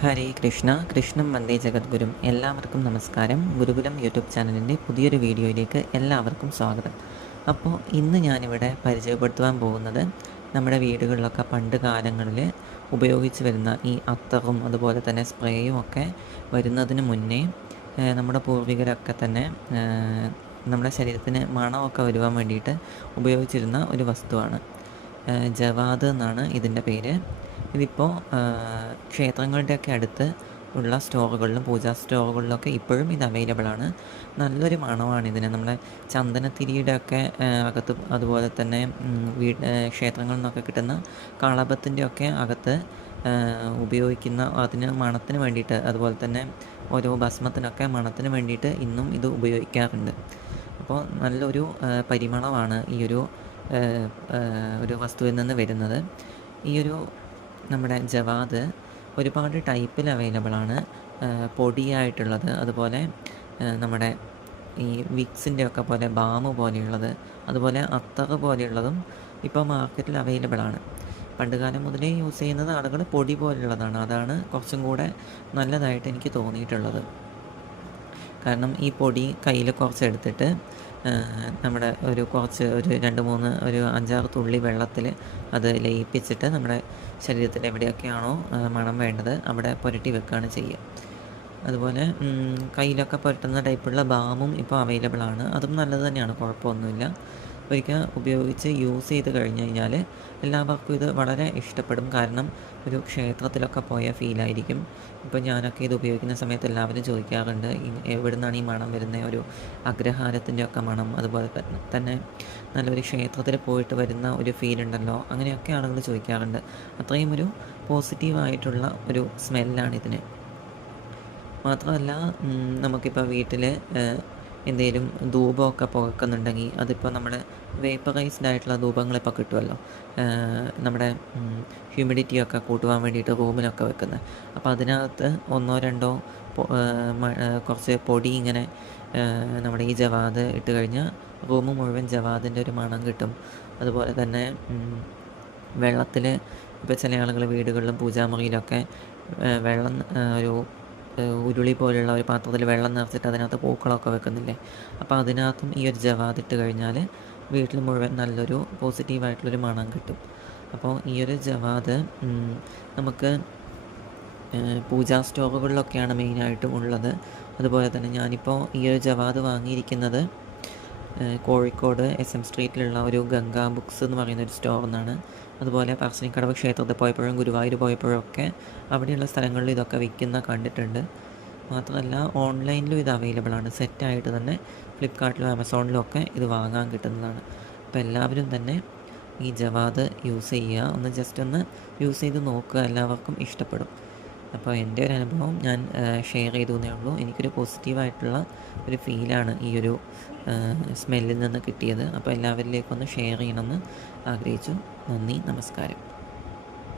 ഹരേ കൃഷ്ണ കൃഷ്ണം വന്ദേ ജഗദ്ഗുരും. എല്ലാവർക്കും നമസ്കാരം. ഗുരുകുലം യൂട്യൂബ് ചാനലിന്റെ പുതിയൊരു വീഡിയോയിലേക്ക് എല്ലാവർക്കും സ്വാഗതം. അപ്പോൾ ഇന്ന് ഞാനിവിടെ പരിചയപ്പെടുത്തുവാൻ പോകുന്നത് നമ്മുടെ വീടുകളിലൊക്കെ പണ്ട് കാലങ്ങളിൽ ഉപയോഗിച്ച് വരുന്ന ഈ അത്തറും അതുപോലെ തന്നെ സ്പ്രേയും ഒക്കെ വരുന്നതിന് മുന്നേ നമ്മുടെ പൂർവികരൊക്കെ തന്നെ നമ്മുടെ ശരീരത്തിന് മണമൊക്കെ വരുവാൻ വേണ്ടിയിട്ട് ഉപയോഗിച്ചിരുന്ന ഒരു വസ്തുവാണ്. ജവാദ് എന്നാണ് ഇതിന്റെ പേര്. ഇതിപ്പോൾ ക്ഷേത്രങ്ങളുടെയൊക്കെ അടുത്ത് ഉള്ള സ്റ്റോറുകളിലും പൂജാ സ്റ്റോറുകളിലൊക്കെ ഇപ്പോഴും ഇത് അവൈലബിൾ ആണ്. നല്ലൊരു മണമാണ് ഇതിന്. നമ്മളെ ചന്ദനത്തിരിയുടെ ഒക്കെ അകത്ത് അതുപോലെ തന്നെ വീട് ക്ഷേത്രങ്ങളിൽ നിന്നൊക്കെ കിട്ടുന്ന കളപത്തിന്റെ ഒക്കെ അകത്ത് ഉപയോഗിക്കുന്ന അതിന് മണത്തിന് വേണ്ടിയിട്ട് അതുപോലെ തന്നെ ഓരോ ഭസ്മത്തിനൊക്കെ മണത്തിന് വേണ്ടിയിട്ട് ഇന്നും ഇത് ഉപയോഗിക്കാറുണ്ട്. അപ്പോൾ നല്ലൊരു പരിമളമാണ് ഈ ഒരു ഒരു വസ്തുവിൽ നിന്ന് വരുന്നത്. ഈ ഒരു നമ്മുടെ ജവാദ് ഒരുപാട് ടൈപ്പിൽ അവൈലബിൾ ആണ്. പൊടിയായിട്ടുള്ളത് അതുപോലെ നമ്മുടെ ഈ വിക്സിന്റെ ഒക്കെ പോലെ ബാമ് പോലെയുള്ളത് അതുപോലെ അത്തക പോലെയുള്ളതും ഇപ്പോൾ മാർക്കറ്റിൽ അവൈലബിൾ ആണ്. പണ്ടുകാലം മുതലേ യൂസ് ചെയ്യുന്നത് ആളുകൾ പൊടി പോലെയുള്ളതാണ്. അതാണ് കുറച്ചും കൂടെ നല്ലതായിട്ട് എനിക്ക് തോന്നിയിട്ടുള്ളത്. കാരണം ഈ പൊടി കയ്യിൽ കുറച്ച് എടുത്തിട്ട് നമ്മുടെ ഒരു കുറച്ച് ഒരു രണ്ട് മൂന്ന് ഒരു അഞ്ചാറ് തുള്ളി വെള്ളത്തിൽ അത് ലയിപ്പിച്ചിട്ട് നമ്മുടെ ശരീരത്തിൽ എവിടെയൊക്കെയാണോ മണം വേണ്ടത് അവിടെ പുരട്ടി വെക്കുകയാണ് ചെയ്യുക. അതുപോലെ കയ്യിലൊക്കെ പുരട്ടുന്ന ടൈപ്പുള്ള ബാമും ഇപ്പോൾ അവൈലബിൾ ആണ് അതും നല്ലത് തന്നെയാണ് കുഴപ്പമൊന്നുമില്ല. ഒരിക്കൽ ഉപയോഗിച്ച് യൂസ് ചെയ്ത് കഴിഞ്ഞ് കഴിഞ്ഞാൽ എല്ലാവർക്കും ഇത് വളരെ ഇഷ്ടപ്പെടും. കാരണം ഒരു ക്ഷേത്രത്തിലൊക്കെ പോയ ഫീലായിരിക്കും ഇപ്പോൾ ഞാനൊക്കെ ഇത് ഉപയോഗിക്കുന്ന സമയത്ത് എല്ലാവരും ചോദിക്കാറുണ്ട് എവിടെ നിന്നാണ് ഈ മണം വരുന്ന ഒരു അഗ്രഹാരത്തിന്റെ ഒക്കെ മണം അതുപോലെ തന്നെ നല്ലൊരു ക്ഷേത്രത്തിൽ പോയിട്ട് വരുന്ന ഒരു ഫീൽ ഉണ്ടല്ലോ അങ്ങനെയൊക്കെ ആളുകൾ ചോദിക്കാറുണ്ട്. അത്രയും ഒരു പോസിറ്റീവായിട്ടുള്ള ഒരു സ്മെല്ലാണ് ഇതിന്. മാത്രമല്ല നമുക്കിപ്പോൾ വീട്ടിൽ എന്തെങ്കിലും ധൂപമൊക്കെ പുകക്കുന്നുണ്ടെങ്കിൽ അതിപ്പോൾ നമ്മൾ വേപ്പറൈസ്ഡ് ആയിട്ടുള്ള ധൂപങ്ങളിപ്പോൾ കിട്ടുമല്ലോ നമ്മുടെ ഹ്യൂമിഡിറ്റിയൊക്കെ കൂട്ടുവാൻ വേണ്ടിയിട്ട് റൂമിലൊക്കെ വെക്കുന്നത് അപ്പോൾ അതിനകത്ത് ഒന്നോ രണ്ടോ കുറച്ച് പൊടി ഇങ്ങനെ നമ്മുടെ ഈ ജവാദ് ഇട്ട് കഴിഞ്ഞാൽ റൂം മുഴുവൻ ജവാദിന്റെ ഒരു മണം കിട്ടും. അതുപോലെ തന്നെ വെള്ളത്തിൽ ഇപ്പോൾ ചില ആളുകൾ വീടുകളിലും പൂജാമുറിയിലൊക്കെ വെള്ളം ഒരു ഉരുളി പോലെയുള്ള ഒരു പാത്രത്തിൽ വെള്ളം നിറച്ചിട്ട് അതിനകത്ത് പൂക്കളൊക്കെ വെക്കുന്നില്ലേ? അപ്പോൾ അതിനകത്തും ഈ ഒരു ജവാദ് ഇട്ട് കഴിഞ്ഞാൽ വീട്ടിൽ മുഴുവൻ നല്ലൊരു പോസിറ്റീവായിട്ടുള്ളൊരു മണം കിട്ടും. അപ്പോൾ ഈ ഒരു ജവാദ് നമുക്ക് പൂജാ സ്റ്റോറുകളിലൊക്കെയാണ് മെയിനായിട്ടും ഉള്ളത്. അതുപോലെ തന്നെ ഞാനിപ്പോൾ ഈ ഒരു ജവാദ് വാങ്ങിയിരിക്കുന്നത് കോഴിക്കോട് എസ് എം സ്ട്രീറ്റിലുള്ള ഒരു ഗംഗാ ബുക്സ് എന്ന് പറയുന്ന ഒരു സ്റ്റോറിൽ നിന്നാണ് അതുപോലെ പറശ്ശിനിക്കടവ് ക്ഷേത്രത്തിൽ പോയപ്പോഴും ഗുരുവായൂർ പോയപ്പോഴും ഒക്കെ അവിടെയുള്ള സ്ഥലങ്ങളിൽ ഇതൊക്കെ വിൽക്കുന്ന കണ്ടിട്ടുണ്ട്. മാത്രമല്ല ഓൺലൈനിലും ഇത് അവൈലബിൾ ആണ്. സെറ്റായിട്ട് തന്നെ ഫ്ലിപ്പ്കാർട്ടിലും ആമസോണിലും ഒക്കെ ഇത് വാങ്ങാൻ കിട്ടുന്നതാണ്. അപ്പോൾ എല്ലാവരും തന്നെ ഈ ജവാദ് യൂസ് ചെയ്യുക. ഒന്ന് ജസ്റ്റ് ഒന്ന് യൂസ് ചെയ്ത് നോക്കുക. എല്ലാവർക്കും ഇഷ്ടപ്പെടും. അപ്പോൾ എന്റെ ഒരു അനുഭവം ഞാൻ ഷെയർ ചെയ്തു എന്നേ ഉള്ളൂ. എനിക്കൊരു പോസിറ്റീവായിട്ടുള്ള ഒരു ഫീലാണ് ഈ ഒരു സ്മെല്ലിൽ നിന്ന് കിട്ടിയത്. അപ്പോൾ എല്ലാവരിലേക്കൊന്ന് ഷെയർ ചെയ്യണമെന്ന് ആഗ്രഹിച്ചു. നന്ദി നമസ്കാരം.